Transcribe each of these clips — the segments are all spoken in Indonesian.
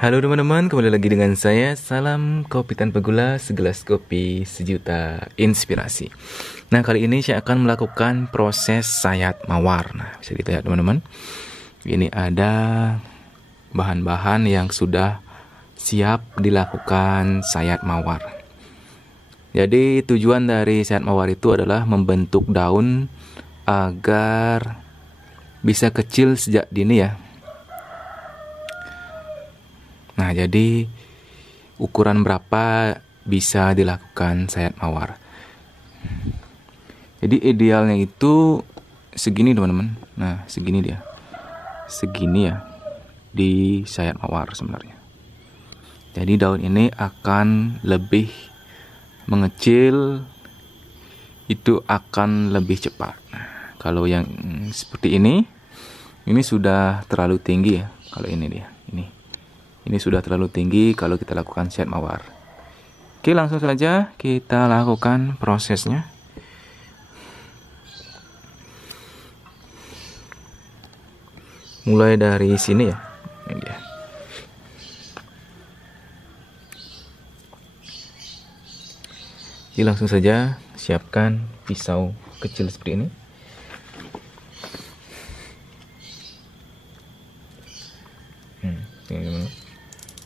Halo teman-teman, kembali lagi dengan saya. Salam kopi tanpa gula, segelas kopi, sejuta inspirasi. Nah, kali ini saya akan melakukan proses sayat mawar. Nah, bisa dilihat teman-teman. Ini ada bahan-bahan yang sudah siap dilakukan sayat mawar. Jadi tujuan dari sayat mawar itu adalah membentuk daun agar bisa kecil sejak dini ya. Nah, jadi ukuran berapa bisa dilakukan sayat mawar. Jadi idealnya itu segini teman-teman. Nah, segini dia. Segini ya di sayat mawar sebenarnya. Jadi daun ini akan lebih mengecil, itu akan lebih cepat. Nah, kalau yang seperti ini sudah terlalu tinggi ya. Kalau ini dia, ini sudah terlalu tinggi kalau kita lakukan sayat mawar. Oke, langsung saja kita lakukan prosesnya. Mulai dari sini ya. Ini dia. Jadi langsung saja siapkan pisau kecil seperti ini.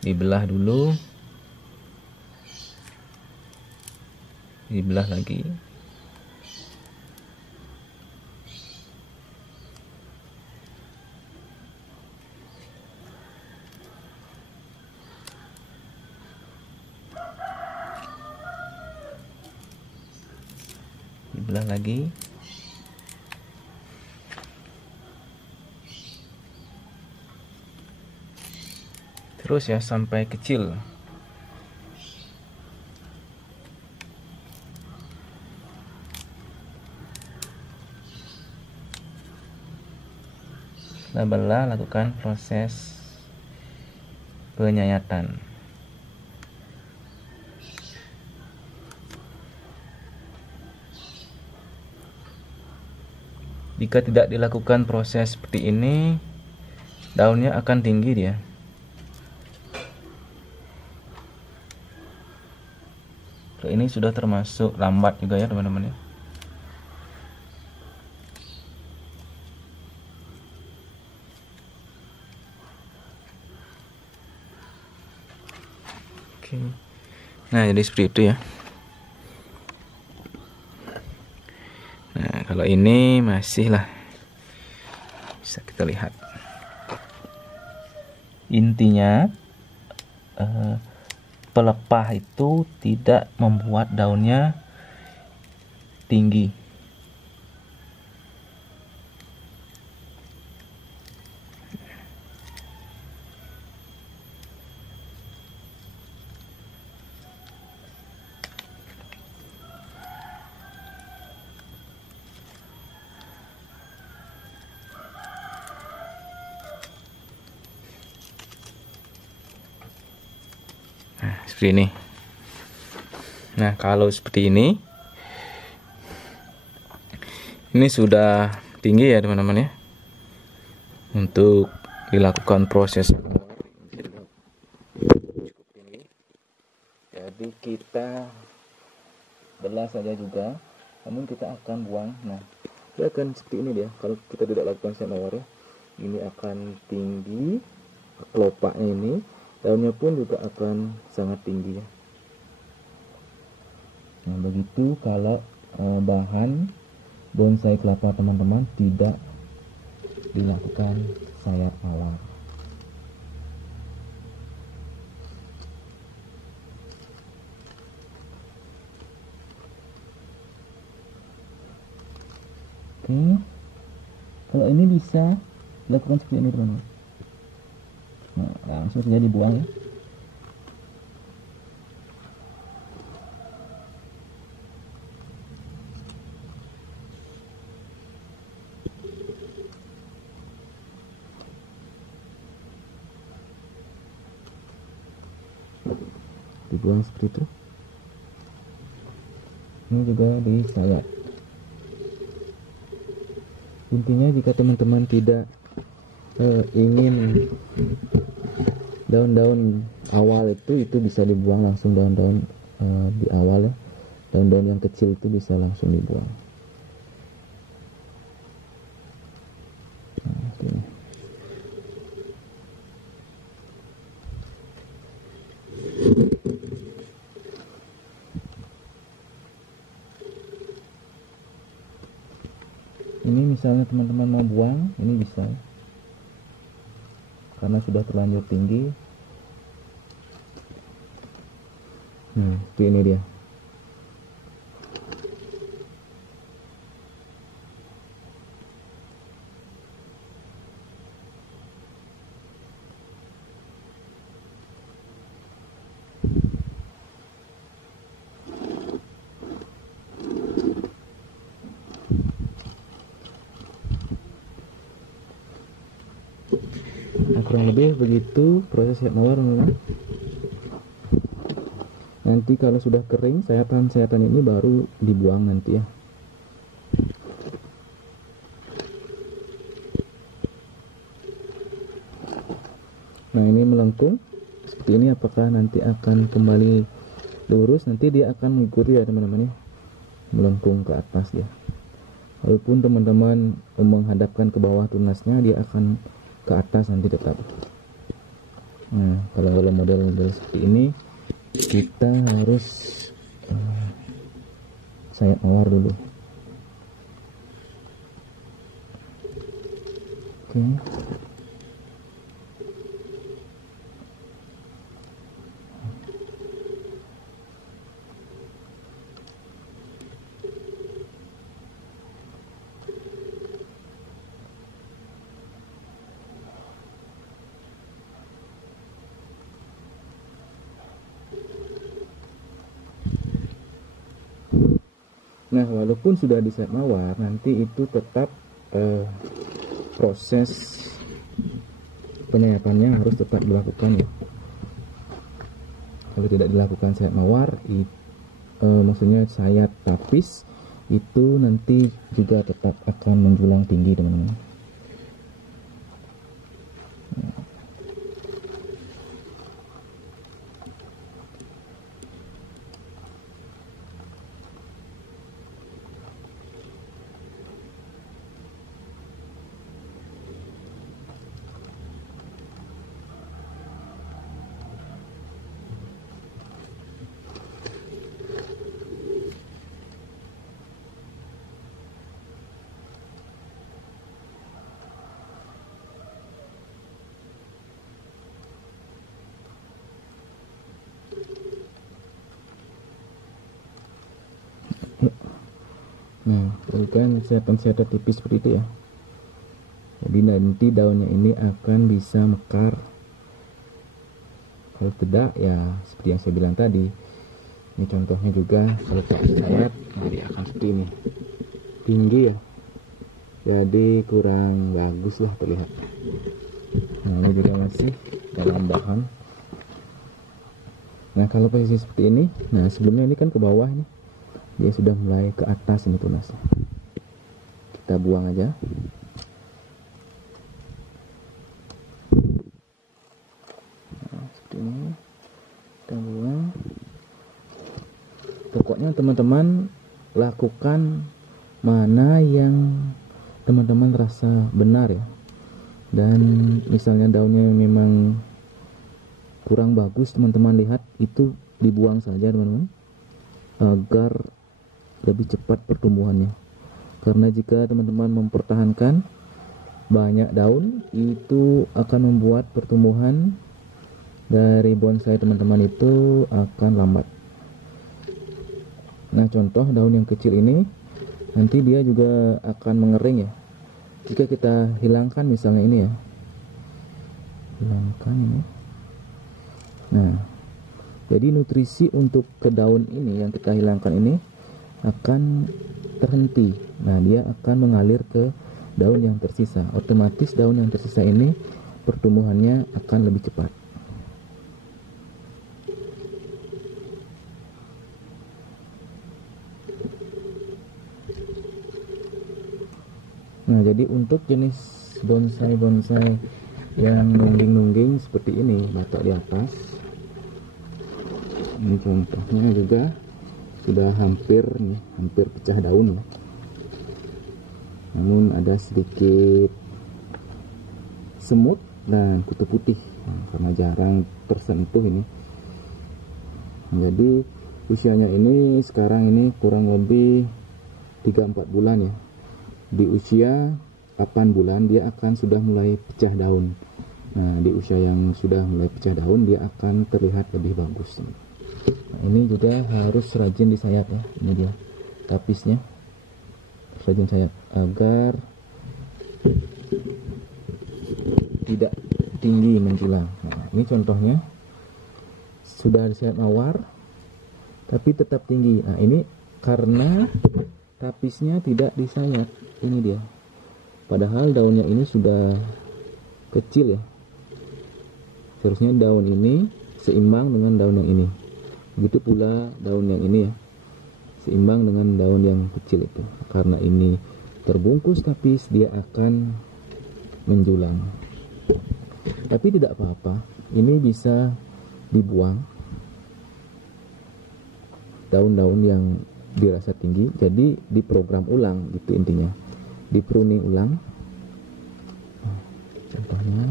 Dibelah dulu. Dibelah lagi. Dibelah lagi. Terus ya sampai kecil. Setelah belah, lakukan proses penyayatan. Jika tidak dilakukan proses seperti ini, daunnya akan tinggi dia. Ini sudah termasuk lambat juga ya teman-teman ya. Oke. Nah, jadi seperti itu ya. Nah, kalau ini masih lah, bisa kita lihat. Intinya pelepah itu tidak membuat daunnya tinggi. Seperti ini. Nah, kalau seperti ini sudah tinggi ya teman-teman ya, untuk dilakukan proses. Jadi kita belah saja juga, namun kita akan buang. Nah, dia akan seperti ini dia. Kalau kita tidak lakukan sayat mawar ya, ini akan tinggi kelopaknya ini. Daunnya pun juga akan sangat tinggi ya. Nah, begitu kalau bahan bonsai kelapa teman-teman tidak dilakukan sayat mawar. Oke, kalau ini bisa dilakukan seperti ini teman-teman. Nah, langsung saja dibuang ya. Dibuang seperti itu. Ini juga disayat. Intinya jika teman-teman tidak ingin daun-daun awal itu bisa dibuang langsung, daun-daun di awal ya, daun-daun yang kecil itu bisa langsung dibuang. Nah, ini. Ini misalnya teman-teman mau buang, ini bisa, karena sudah terlanjur tinggi. Seperti ini dia. Nah, kurang lebih begitu proses sayap mawar, teman-teman. Nanti kalau sudah kering sayatan-sayatan ini baru dibuang nanti ya. Nah, ini melengkung seperti ini, apakah nanti akan kembali lurus? Nanti dia akan mengikuti ya teman-teman ya, melengkung ke atas dia. Walaupun teman-teman menghadapkan ke bawah tunasnya, dia akan ke atas nanti tetap. Nah, kalau model-model seperti ini kita harus sayap mawar dulu. Oke. Nah, walaupun sudah di sayap mawar, nanti itu tetap proses penyayapannya harus tetap dilakukan ya. Kalau tidak dilakukan sayap mawar, maksudnya sayap tapis, itu nanti juga tetap akan menjulang tinggi teman-teman. Nah, bukan sayatan-sayatan tipis seperti itu ya. Jadi nanti daunnya ini akan bisa mekar. Kalau tidak ya seperti yang saya bilang tadi. Ini contohnya juga kalau tak sayat, jadi akan seperti ini. Tinggi ya. Jadi kurang bagus lah terlihat. Nah, ini juga masih dalam bahan. Nah, kalau posisi seperti ini, nah sebelumnya ini kan ke bawah nih. Dia sudah mulai ke atas ini tunasnya. Kita buang aja. Nah, seperti ini. Kita buang. Pokoknya teman-teman lakukan mana yang teman-teman rasa benar ya. Dan misalnya daunnya memang kurang bagus, teman-teman lihat, itu dibuang saja teman-teman, agar lebih cepat pertumbuhannya. Karena jika teman-teman mempertahankan banyak daun, itu akan membuat pertumbuhan dari bonsai teman-teman itu akan lambat. Nah, contoh daun yang kecil ini nanti dia juga akan mengering ya. Jika kita hilangkan misalnya ini ya, hilangkan ini. Nah, jadi nutrisi untuk ke daun ini yang kita hilangkan ini akan terhenti. Nah, dia akan mengalir ke daun yang tersisa. Otomatis daun yang tersisa ini pertumbuhannya akan lebih cepat. Nah, jadi untuk jenis bonsai-bonsai yang nungging-nungging seperti ini, batok di atas. Ini contohnya juga sudah hampir pecah daun ya. Namun ada sedikit semut dan kutu putih karena jarang tersentuh ini. Jadi usianya ini sekarang ini kurang lebih 3-4 bulan ya. Di usia 8 bulan dia akan sudah mulai pecah daun. Nah, di usia yang sudah mulai pecah daun dia akan terlihat lebih bagus. Nah, ini juga harus rajin disayat ya. Ini dia tapisnya. Rajin sayat agar tidak tinggi menjulang. Nah, ini contohnya sudah disayat mawar tapi tetap tinggi. Nah, ini karena tapisnya tidak disayat. Ini dia. Padahal daunnya ini sudah kecil ya. Seharusnya daun ini seimbang dengan daun yang ini. Begitu pula daun yang ini ya, seimbang dengan daun yang kecil itu. Karena ini terbungkus tapis, dia akan menjulang. Tapi tidak apa-apa, ini bisa dibuang daun-daun yang dirasa tinggi. Jadi diprogram ulang gitu intinya, di pruning ulang. Contohnya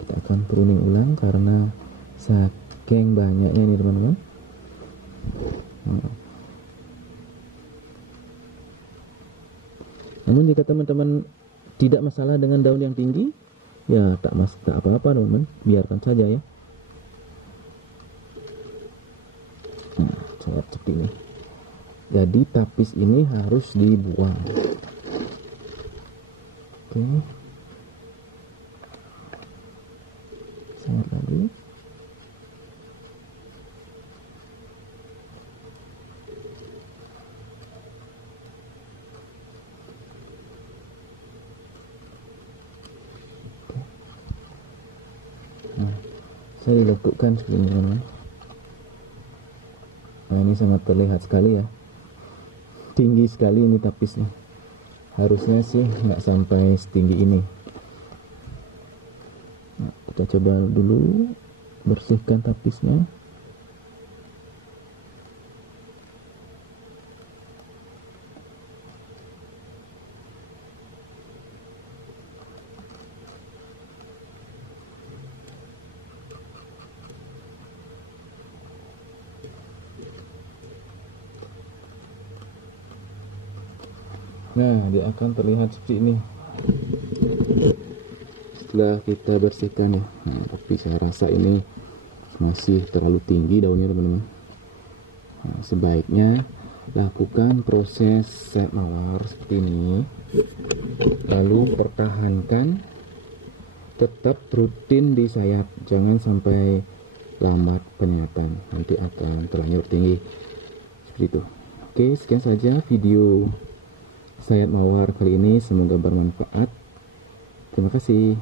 kita akan pruning ulang karena saking banyaknya nih teman-teman. Namun jika teman-teman tidak masalah dengan daun yang tinggi, ya tak apa-apa teman-teman, biarkan saja ya. Nah, seperti ini. Jadi tapis ini harus dibuang. Oke. Sayat lagi. Saya dilekukkan segini teman-teman. Nah, ini sangat terlihat sekali ya, tinggi sekali ini tapisnya. Harusnya sih nggak sampai setinggi ini. Nah, kita coba dulu bersihkan tapisnya. Nah, dia akan terlihat seperti ini setelah kita bersihkan ya. Nah, tapi saya rasa ini masih terlalu tinggi daunnya teman-teman. Nah, sebaiknya lakukan proses sayat mawar seperti ini, lalu pertahankan, tetap rutin disayat, jangan sampai lambat penyayatan, nanti akan terlanjur tinggi seperti itu. Oke, sekian saja video sayat mawar kali ini, semoga bermanfaat. Terima kasih.